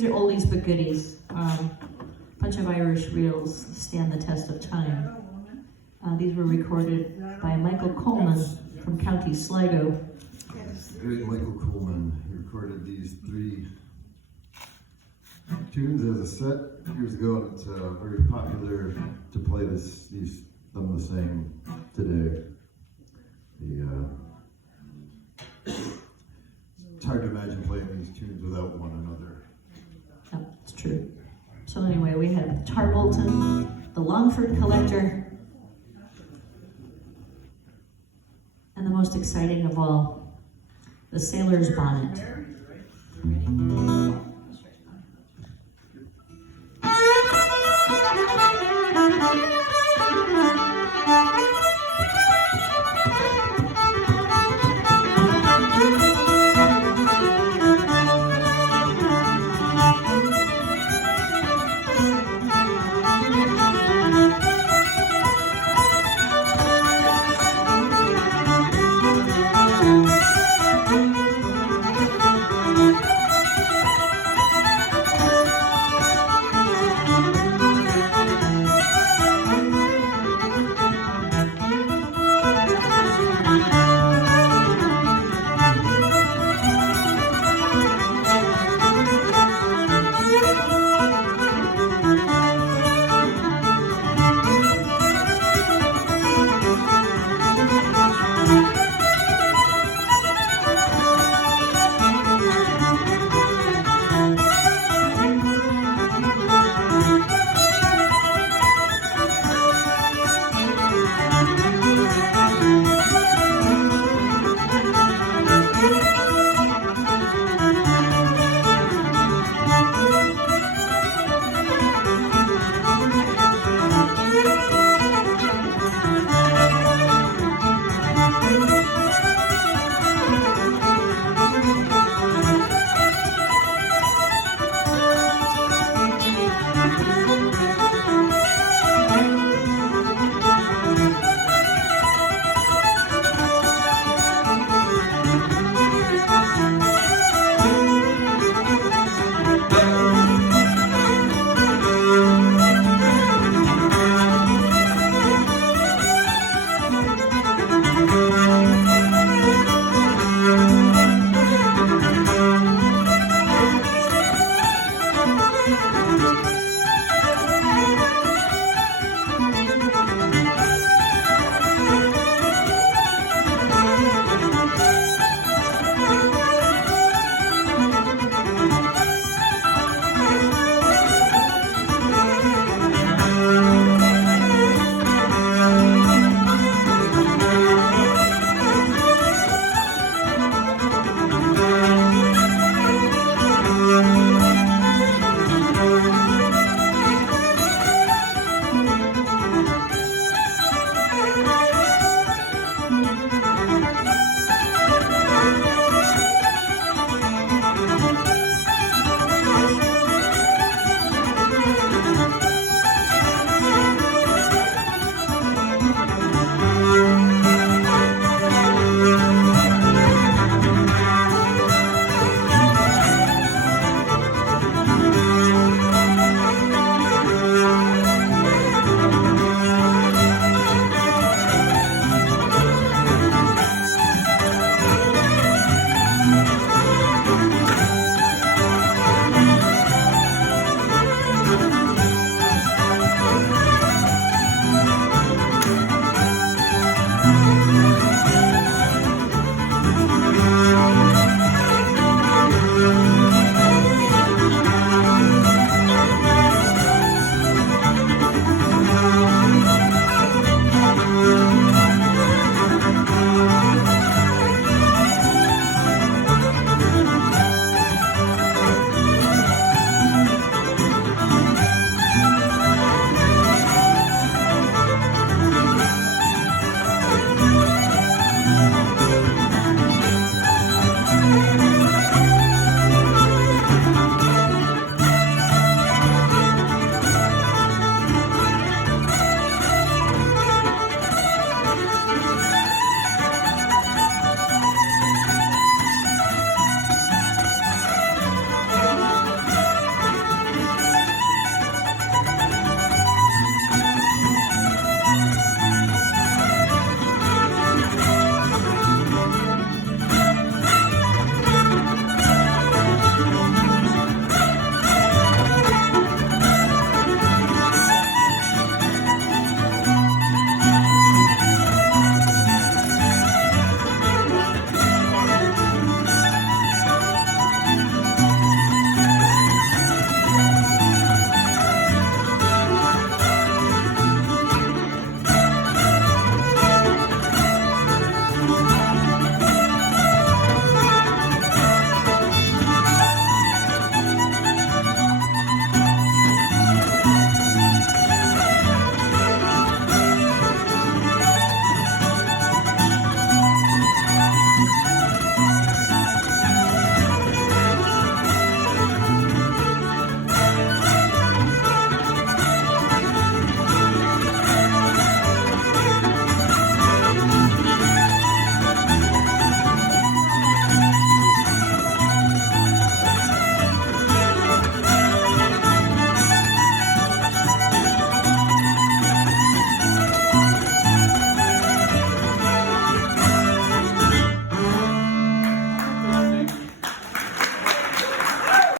these are oldies but goodies. Bunch of Irish reels stand the test of time. These were recorded by Michael Coleman from County Sligo. Great Michael Coleman. He recorded these 3 tunes as a set years ago, and it's very popular to play them the same today. It's hard to imagine playing these tunes without one another. Yep, it's true. So anyway, we have Tarbolton, the Longford Collector, and the most exciting of all, the Sailor's Bonnet.